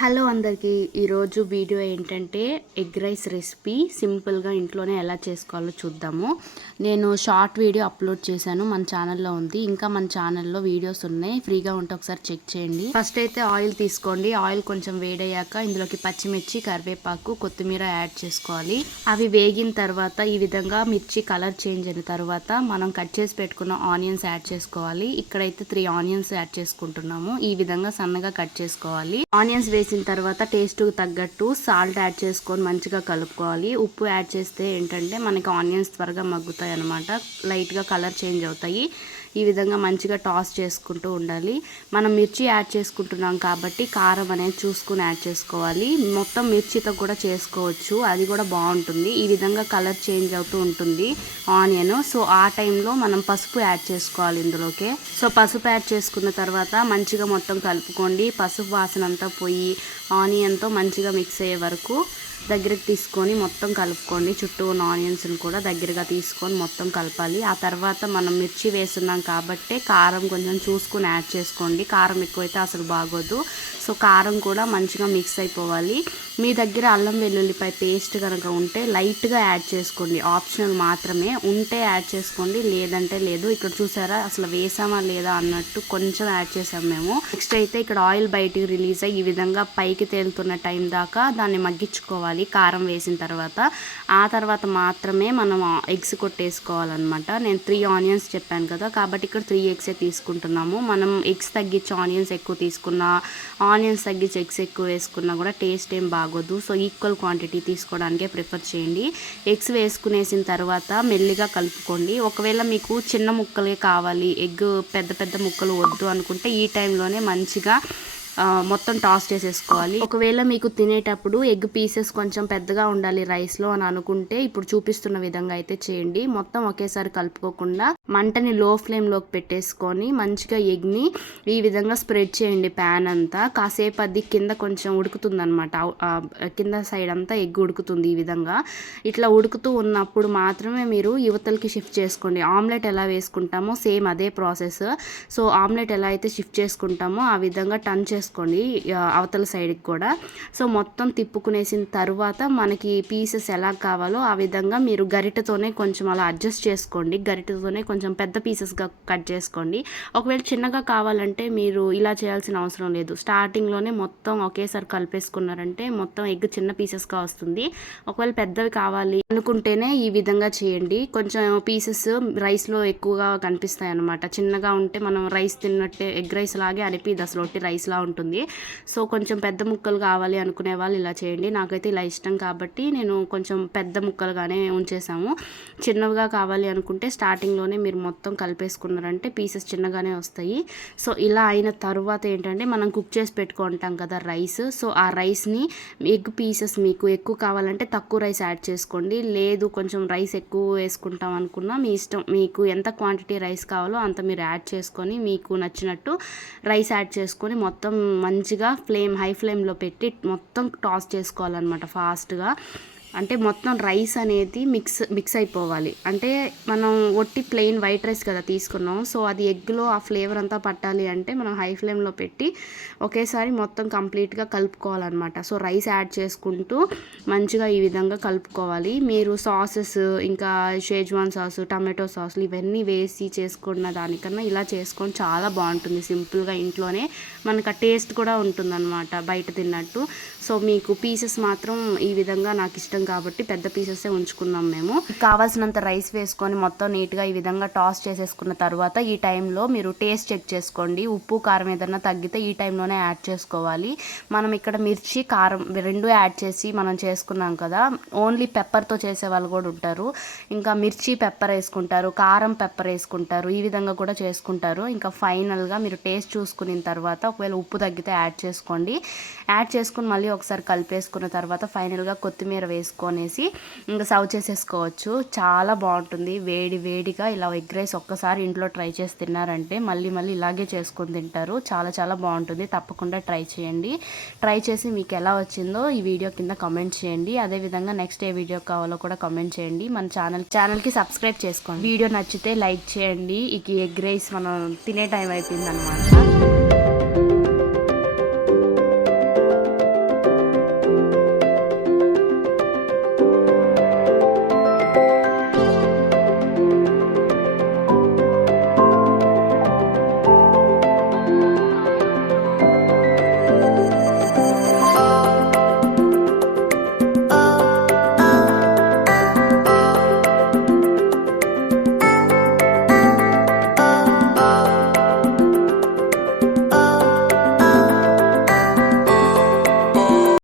Hello అందరికీ, ఈరోజు video ఏంటంటే ఎగ్ రైస్ రెసిపీ సింపుల్గా ఇంట్లోనే ఎలా చేసుకోవాలో చూద్దాము. నేను షార్ట్ వీడియో అప్లోడ్ చేశాను, మన ఛానల్లో ఉంది. ఇంకా మన ఛానల్లో వీడియోస్ ఉన్నాయి, ఫ్రీగా ఉంటే ఒకసారి చెక్ చేయండి. ఫస్ట్ అయితే ఆయిల్ తీసుకోండి. ఆయిల్ కొంచెం వేడయ్యాక ఇందులోకి పచ్చిమిర్చి, కరివేపాకు, కొత్తిమీర యాడ్ చేసుకోవాలి. అవి వేగిన తర్వాత ఈ విధంగా మిర్చి కలర్ చేంజ్ అయిన తర్వాత మనం కట్ చేసి పెట్టుకున్న ఆనియన్స్ యాడ్ చేసుకోవాలి. ఇక్కడైతే 3 ఆనియన్స్ యాడ్ చేసుకుంటున్నాము. ఈ విధంగా సన్నగా కట్ చేసుకోవాలి. ఆనియన్స్ వేసిన తర్వాత టేస్ట్కి తగ్గట్టు సాల్ట్ యాడ్ చేసుకొని మంచిగా కలుపుకోవాలి. ఉప్పు యాడ్ చేస్తే ఏంటంటే మనకి ఆనియన్స్ త్వరగా మగ్గుతాయి అన్నమాట, లైట్గా కలర్ చేంజ్ అవుతాయి. ఈ విధంగా మంచిగా టాస్ చేసుకుంటూ ఉండాలి. మనం మిర్చి యాడ్ చేసుకుంటున్నాం కాబట్టి కారం అనేది చూసుకుని యాడ్ చేసుకోవాలి. మొత్తం మిర్చితో కూడా చేసుకోవచ్చు, అది కూడా బాగుంటుంది. ఈ విధంగా కలర్ చేంజ్ అవుతూ ఉంటుంది ఆనియన్. సో ఆ టైంలో మనం పసుపు యాడ్ చేసుకోవాలి ఇందులోకి. సో పసుపు యాడ్ చేసుకున్న తర్వాత మంచిగా మొత్తం కలుపుకోండి. పసుపు వాసన అంతా పోయి ఆనియన్తో మంచిగా మిక్స్ అయ్యే వరకు దగ్గరికి తీసుకొని మొత్తం కలుపుకోండి. చుట్టూ ఉన్న ఆనియన్స్ని కూడా దగ్గరగా తీసుకొని మొత్తం కలపాలి. ఆ తర్వాత మనం మిర్చి వేస్తున్నాం కాబట్టి కారం కొంచెం చూసుకుని యాడ్ చేసుకోండి. కారం ఎక్కువైతే అసలు బాగోదు. సో కారం కూడా మంచిగా మిక్స్ అయిపోవాలి. మీ దగ్గర అల్లం వెల్లుల్లిపాయ పేస్ట్ కనుక ఉంటే లైట్గా యాడ్ చేసుకోండి, ఆప్షనల్ మాత్రమే. ఉంటే యాడ్ చేసుకోండి, లేదంటే లేదు. ఇక్కడ చూసారా అసలు వేసామా లేదా అన్నట్టు కొంచెం యాడ్ చేసాం మేము. నెక్స్ట్ అయితే ఇక్కడ ఆయిల్ బయటికి రిలీజ్ అయ్యి ఈ విధంగా పైకి తేలుతున్న టైం దాకా దాన్ని మగ్గించుకోవాలి కారం వేసిన తర్వాత. ఆ తర్వాత మాత్రమే మనం ఎగ్స్ కొట్టేసుకోవాలన్నమాట. నేను 3 ఆనియన్స్ చెప్పాను కదా, కాబట్టి ఇక్కడ 3 ఎగ్సే తీసుకుంటున్నాము. మనం ఎగ్స్ తగ్గించి ఆనియన్స్ ఎక్కువ తీసుకున్నా, ఆనియన్స్ తగ్గించి ఎగ్స్ ఎక్కువ వేసుకున్నా కూడా టేస్ట్ ఏం బాగోదు. సో ఈక్వల్ క్వాంటిటీ తీసుకోవడానికే ప్రిఫర్ చేయండి. ఎగ్స్ వేసుకునేసిన తర్వాత మెల్లిగా కలుపుకోండి. ఒకవేళ మీకు చిన్న ముక్కలే కావాలి, ఎగ్ పెద్ద పెద్ద ముక్కలు వద్దు అనుకుంటే ఈ టైంలోనే మంచిగా మొత్తం టాస్ చేసేసుకోవాలి. ఒకవేళ మీకు తినేటప్పుడు ఎగ్ పీసెస్ కొంచెం పెద్దగా ఉండాలి రైస్లో అని అనుకుంటే ఇప్పుడు చూపిస్తున్న విధంగా అయితే చేయండి. మొత్తం ఒకేసారి కలుపుకోకుండా మంటని లో ఫ్లేమ్లోకి పెట్టేసుకొని మంచిగా ఎగ్ని ఈ విధంగా స్ప్రెడ్ చేయండి ప్యాన్ అంతా. కాసేపు అది కింద కొంచెం ఉడుకుతుంది అనమాట, కింద సైడ్ అంతా ఎగ్ ఉడుకుతుంది. ఈ విధంగా ఇట్లా ఉడుకుతూ ఉన్నప్పుడు మాత్రమే మీరు యువతలకి షిఫ్ట్ చేసుకోండి. ఆమ్లెట్ ఎలా వేసుకుంటామో సేమ్ అదే ప్రాసెస్. సో ఆమ్లెట్ ఎలా అయితే షిఫ్ట్ చేసుకుంటామో ఆ విధంగా టర్న్ చేసుకోండి అవతల సైడ్కి కూడా. సో మొత్తం తిప్పుకునేసిన తర్వాత మనకి పీసెస్ ఎలా కావాలో ఆ విధంగా మీరు గరిటెతోనే కొంచెం అలా అడ్జస్ట్ చేసుకోండి. గరిటెతోనే కొంచెం పెద్ద పీసెస్గా కట్ చేసుకోండి. ఒకవేళ చిన్నగా కావాలంటే మీరు ఇలా చేయాల్సిన అవసరం లేదు. స్టార్టింగ్లోనే మొత్తం ఒకేసారి కలిపేసుకున్నారంటే మొత్తం ఎగ్ చిన్న పీసెస్గా వస్తుంది. ఒకవేళ పెద్దవి కావాలి అనుకుంటేనే ఈ విధంగా చేయండి. కొంచెం పీసెస్ రైస్లో ఎక్కువగా కనిపిస్తాయి అన్నమాట. చిన్నగా ఉంటే మనం రైస్ తిన్నట్టే ఎగ్ రైస్ లాగే అనిపిది, అసలు ఒట్టి రైస్లా ఉంటుంది. సో కొంచెం పెద్ద ముక్కలు కావాలి అనుకునే వాళ్ళు ఇలా చేయండి. నాకైతే ఇలా ఇష్టం కాబట్టి నేను కొంచెం పెద్ద ముక్కలుగానే ఉంచేసాము. చిన్నవిగా కావాలి అనుకుంటే స్టార్టింగ్లోనే మీరు మొత్తం కలిపేసుకున్నారంటే పీసెస్ చిన్నగానే వస్తాయి. సో ఇలా అయిన తర్వాత ఏంటంటే మనం కుక్ చేసి పెట్టుకుంటాం కదా రైస్. సో ఆ రైస్ని ఎగ్ పీసెస్ మీకు ఎక్కువ కావాలంటే తక్కువ రైస్ యాడ్ చేసుకోండి, లేదు కొంచెం రైస్ ఎక్కువ వేసుకుంటాం అనుకున్నా మీ ఇష్టం. మీకు ఎంత క్వాంటిటీ రైస్ కావాలో అంత మీరు యాడ్ చేసుకొని మీకు నచ్చినట్టు రైస్ యాడ్ చేసుకొని మొత్తం మంచిగా హై ఫ్లేమ్లో పెట్టి మొత్తం టాస్ చేసుకోవాలన్నమాట ఫాస్ట్గా. అంటే మొత్తం రైస్ అనేది మిక్స్ అయిపోవాలి. అంటే మనం ఒట్టి ప్లెయిన్ వైట్ రైస్ కదా తీసుకున్నాం, సో అది ఎగ్లో ఆ ఫ్లేవర్ అంతా పట్టాలి అంటే మనం హై ఫ్లేమ్లో పెట్టి ఒకేసారి మొత్తం కంప్లీట్గా కలుపుకోవాలన్నమాట. సో రైస్ యాడ్ చేసుకుంటూ మంచిగా ఈ విధంగా కలుపుకోవాలి. మీరు సాసెస్ ఇంకా షేజ్వాన్ సాస్, టమాటో సాస్లు ఇవన్నీ వేసి చేసుకున్న దానికన్నా ఇలా చేసుకొని చాలా బాగుంటుంది సింపుల్గా ఇంట్లోనే. మనకు ఆ టేస్ట్ కూడా ఉంటుందన్నమాట బయట తిన్నట్టు. సో మీకు పీసెస్ మాత్రం ఈ విధంగా నాకు ఇష్టం కాబట్టి పెద్ద పీసెస్ ఉంచుకున్నాం మేము. కావాల్సినంత రైస్ వేసుకొని మొత్తం నీట్గా ఈ విధంగా టాస్ చేసేసుకున్న తర్వాత ఈ టైంలో మీరు టేస్ట్ చెక్ చేసుకోండి. ఉప్పు కారం ఏదన్నా తగ్గితే ఈ టైంలోనే యాడ్ చేసుకోవాలి. మనం ఇక్కడ మిర్చి కారం రెండు యాడ్ చేసి మనం చేసుకున్నాం కదా, ఓన్లీ పెప్పర్తో చేసే వాళ్ళు కూడా ఉంటారు. ఇంకా మిర్చి పెప్పర్ వేసుకుంటారు, కారం పెప్పర్ వేసుకుంటారు, ఈ విధంగా కూడా చేసుకుంటారు. ఇంకా ఫైనల్గా మీరు టేస్ట్ చూసుకున్న తర్వాత ఒకవేళ ఉప్పు తగ్గితే యాడ్ చేసుకోండి. యాడ్ చేసుకుని మళ్ళీ ఒకసారి కలిపేసుకున్న తర్వాత ఫైనల్గా కొత్తిమీర వేసుకొని వేసుకొనేసి ఇంకా సర్వ్ చేసేసుకోవచ్చు. చాలా బాగుంటుంది. వేడి వేడిగా ఇలా ఎగ్ రైస్ ఒక్కసారి ఇంట్లో ట్రై చేసి తిన్నారంటే మళ్ళీ మళ్ళీ ఇలాగే చేసుకొని తింటారు. చాలా చాలా బాగుంటుంది. తప్పకుండా ట్రై చేయండి. ట్రై చేసి మీకు ఎలా వచ్చిందో ఈ వీడియో కింద కామెంట్ చేయండి. అదేవిధంగా నెక్స్ట్ ఏ వీడియో కావాలో కూడా కామెంట్ చేయండి. మన ఛానల్కి సబ్స్క్రైబ్ చేసుకోండి. వీడియో నచ్చితే లైక్ చేయండి. ఈ ఎగ్ రైస్ మనం తినే టైం అయిపోయింది అనమాట.